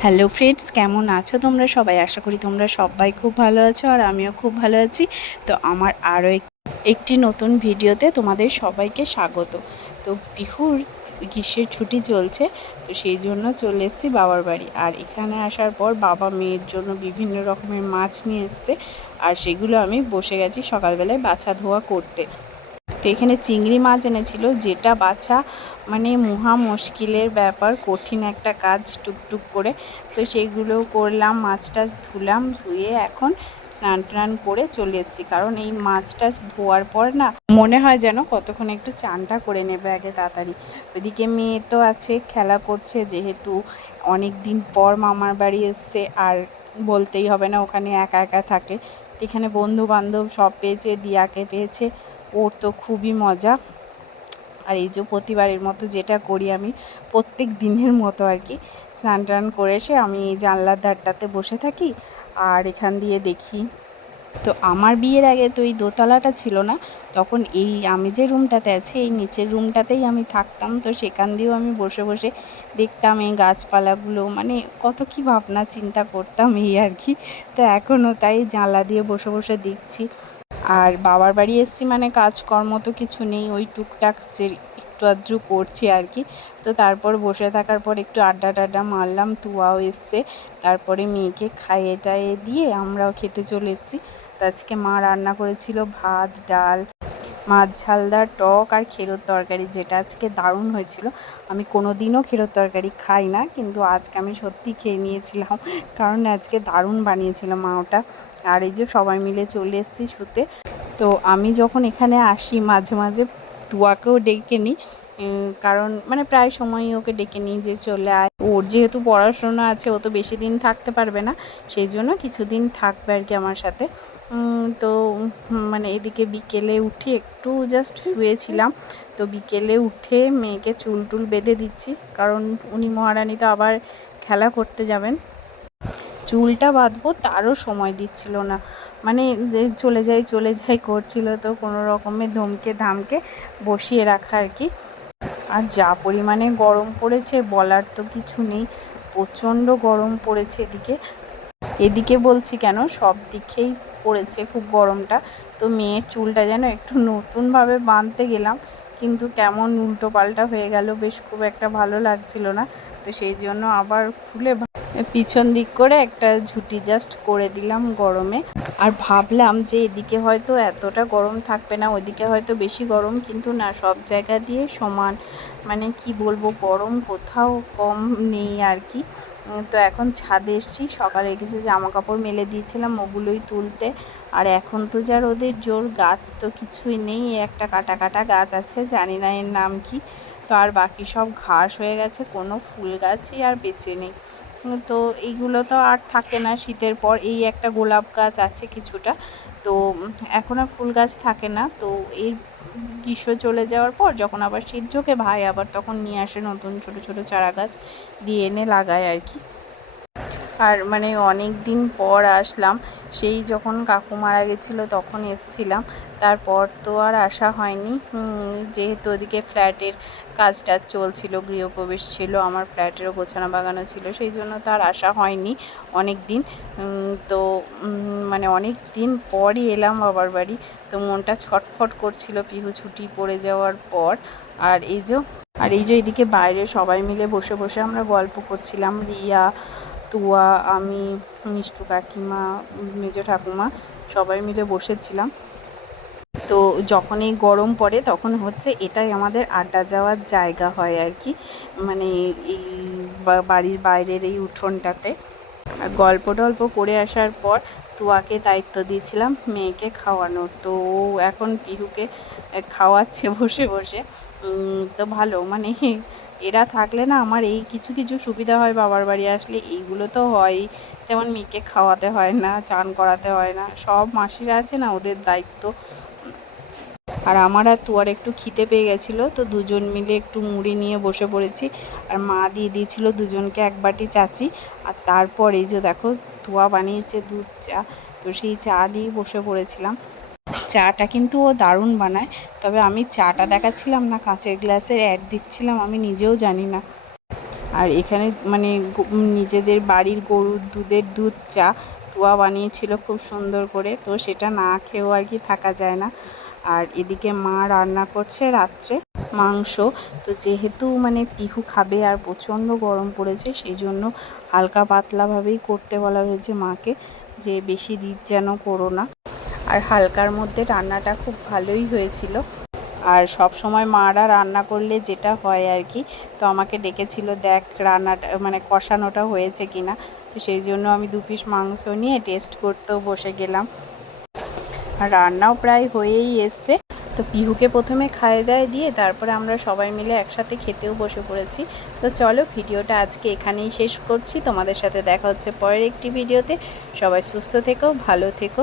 Hello friends কেমন আছো তোমরা সবাই? আশা করি তোমরা সবাই খুব ভালো আছো আর আমিও খুব ভালো আছি। তো আমার আরও এক- একটি নতুন ভিডিওতে তোমাদের সবাইকে স্বাগত। তো বিহুর গ্রীষ্মের ছুটি চলছে, তো সেই জন্য চলে এসেছি বাবার বাড়ি। আর এখানে আসার পর বাবা মেয়ের জন্য বিভিন্ন রকমের মাছ নিয়ে এসছে। আর সেগুলো আমি বসে গেছি সকালবেলায় বাছা ধোয়া করতে। এখানে চিংড়ি মাছ এনেছিল, যেটা বাছা মানে মহা মুশকিলের ব্যাপার, কঠিন একটা কাজ টুকটুক করে। তো সেইগুলো করলাম, মাছ টাছ ধুলাম, ধুয়ে এখন স্নান টান করে চলে এসেছি। কারণ এই মাছ টাছ ধোয়ার পর না মনে হয় যেন কতক্ষণ একটু চানটা করে নেবে আগে তাড়াতাড়ি। ওইদিকে মেয়ে তো আছে, খেলা করছে, যেহেতু অনেক দিন পর মামার বাড়ি এসছে, আর বলতেই হবে না ওখানে একা একা থাকে। এখানে বন্ধু বান্ধব সব পেয়েছে, দিয়াকে পেয়েছে। ওর তো খুবই মজা। আর এই যে প্রতিবারের মতো যেটা করি আমি, প্রত্যেক দিনের মতো আর কি, স্নান টান করে এসে আমি এই জানলার ধারটাতে বসে থাকি আর এখান দিয়ে দেখি। তো আমার বিয়ের আগে তো এই দোতলাটা ছিল না, তখন এই আমি যে রুমটাতে আছি, এই নিচের রুমটাতেই আমি থাকতাম। তো সেখান দিয়েও আমি বসে বসে দেখতাম এই গাছপালাগুলো মানে কত কি ভাবনা, চিন্তা করতাম এই আর কি। তো এখনও তাই জানলা দিয়ে বসে বসে দেখছি। আর বাবার বাড়ি এসছি মানে কাজকর্ম তো কিছু নেই, ওই টুকটাক যে একটু আধটু করছি আর কি। তো তারপর বসে থাকার পর একটু আড্ডা টাড্ডা মারলাম, তুয়াও এসছে। তারপরে মেয়েকে খাইয়ে টাইয়ে দিয়ে আমরাও খেতে চলে এসেছি। তো আজকে মা রান্না করেছিল ভাত, ডাল মাছ ঝালদার টক আর খেরোর তরকারি যেটা আজকে দারুণ হয়েছিল। আমি কোনো দিনও খেরোর তরকারি খাই না, কিন্তু আজকে আমি সত্যি খেয়ে নিয়েছিলাম, কারণ আজকে দারুণ বানিয়েছিল মা ওটা। আর এই যে সবাই মিলে চলে এসেছি শুতে। তো আমি যখন এখানে আসি, মাঝে মাঝে তুয়াকেও ডেকে নিই কারণ মানে প্রায় সময়ই ওকে ডেকে নিয়ে যে চলে আয়। ওর যেহেতু পড়াশোনা আছে, ও তো বেশি দিন থাকতে পারবে না, সেই জন্য কিছুদিন থাকবে আর কি আমার সাথে। তো মানে এদিকে বিকেলে উঠি একটু জাস্ট শুয়েছিলাম। তো বিকেলে উঠে মেয়েকে চুল টুল বেঁধে দিচ্ছি, কারণ উনি মহারানী তো আবার খেলা করতে যাবেন। চুলটা বাঁধবো তারও সময় দিচ্ছিল না। মানে চলে যাই চলে যাই করছিল তো কোনো রকমে ধমকে ধামকে বসিয়ে রাখা আর কি। আর যা পরিমাণে গরম পড়েছে বলার তো কিছু নেই, প্রচণ্ড গরম পড়েছে এদিকে। এদিকে বলছি কেন, সব দিকেই পড়েছে খুব গরমটা। তো মেয়ের চুলটা যেন একটু নতুনভাবে বাঁধতে গেলাম, কিন্তু কেমন উল্টো পাল্টা হয়ে গেল, বেশ খুব একটা ভালো লাগছিল না। তো সেই জন্য আবার খুলে পিছন দিক করে একটা ঝুটি জাস্ট করে দিলাম গরমে। আর ভাবলাম যে এদিকে হয়তো এতটা গরম থাকবে না, ওদিকে হয়তো বেশি গরম, কিন্তু না, সব জায়গা দিয়ে সমান। মানে কি বলব, গরম কোথাও কম নেই আর কি তো এখন ছাদে এসছি, সকালে কিছু জামা কাপড় মেলে দিয়েছিলাম ওগুলোই তুলতে। আর এখন তো যা রোদের জোর, গাছ তো কিছুই নেই, একটা কাটা কাটা গাছ আছে, জানি না এর নাম কি। তো আর বাকি সব ঘাস হয়ে গেছে, কোনো ফুল গাছই আর বেঁচে নেই। তো এইগুলো তো আর থাকে না শীতের পর। এই একটা গোলাপ গাছ আছে কিছুটা। তো এখন আর ফুল গাছ থাকে না। তো এই গ্রীষ্ম চলে যাওয়ার পর যখন আবার শীত ঝোঁকে ভাই আবার তখন নিয়ে আসে নতুন ছোট ছোট চারা গাছ দিয়ে এনে লাগায় আর কি। আর মানে অনেক দিন পর আসলাম। সেই যখন কাকু মারা গেছিল তখন এসছিলাম। তারপর তো আর আসা হয়নি। যেহেতু ওদিকে ফ্ল্যাটের কাজ টাজ চলছিল, গৃহপ্রবেশ ছিল, আমার ফ্ল্যাটেরও গোছানো বাগানো ছিল, সেই জন্য তো আর আসা হয়নি অনেক দিন। তো মানে অনেক দিন পরই এলাম বাবার বাড়ি। তো মনটা ছটফট করছিল পিহু ছুটি পড়ে যাওয়ার পর। আর এই যে, আর এই যে এদিকে বাইরে সবাই মিলে বসে বসে আমরা গল্প করছিলাম, রিয়া তুয়া, আমি, মিষ্টু কাকিমা, মেজ ঠাকুমা সবাই মিলে বসেছিলাম। তো যখনই গরম পড়ে তখন হচ্ছে এটাই আমাদের আড্ডা যাওয়ার জায়গা হয় আর কি। মানে এই বাড়ির বাইরের এই উঠোনটাতে। আর গল্প টল্প করে আসার পর তুয়াকে দায়িত্ব দিয়েছিলাম মেয়েকে খাওয়ানোর। তো ও এখন পিহুকে খাওয়াচ্ছে বসে বসে। তো ভালো মানে এরা থাকলে না আমার এই কিছু কিছু সুবিধা হয় বাবার বাড়ি আসলে, এইগুলো তো হয়ই যেমন মেয়েকে খাওয়াতে হয় না, চান করাতে হয় না, সব মাসিরা আছে না ওদের দায়িত্ব। আর আমার আর তুয়ার একটু খিদে পেয়ে গেছিল, তো দুজন মিলে একটু মুড়ি নিয়ে বসে পড়েছি। আর মা দিয়ে দিয়েছিল দুজনকে এক বাটি চাচি, আর তারপর এই যে দেখো তুয়া বানিয়েছে দুধ চা, তো সেই চা নিয়ে বসে পড়েছিলাম। চাটা কিন্তু ও দারুণ বানায়, তবে আমি চাটা দেখাচ্ছিলাম না, কাঁচের গ্লাসের অ্যাড দিচ্ছিলাম, আমি নিজেও জানি না। আর এখানে মানে নিজেদের বাড়ির গরুর দুধের দুধ চা তুয়া বানিয়েছিল খুব সুন্দর করে, তো সেটা না খেয়েও আর কি থাকা যায় না। আর এদিকে মা রান্না করছে রাত্রে মাংস। তো যেহেতু মানে পিহু খাবে আর প্রচণ্ড গরম পড়েছে সেই জন্য হালকা পাতলাভাবেই করতে বলা হয়েছে মাকে যে বেশি রিচ যেন করো না। আর হালকার মধ্যে রান্নাটা খুব ভালোই হয়েছিল। আর সব সময় মারা রান্না করলে যেটা হয় আর কি, তো আমাকে ডেকেছিল, দেখ রান্নাটা মানে কষানোটা হয়েছে কিনা। তো সেই জন্য আমি দু পিস মাংস নিয়ে টেস্ট করতেও বসে গেলাম। আর রান্নাও প্রায় হয়েই এসছে। তো পিহুকে প্রথমে খাইয়ে দায় দিয়ে তারপরে আমরা সবাই মিলে একসাথে খেতেও বসে পড়েছি। তো চলো ভিডিওটা আজকে এখানেই শেষ করছি। তোমাদের সাথে দেখা হচ্ছে পরের একটি ভিডিওতে। সবাই সুস্থ থেকো, ভালো থেকো।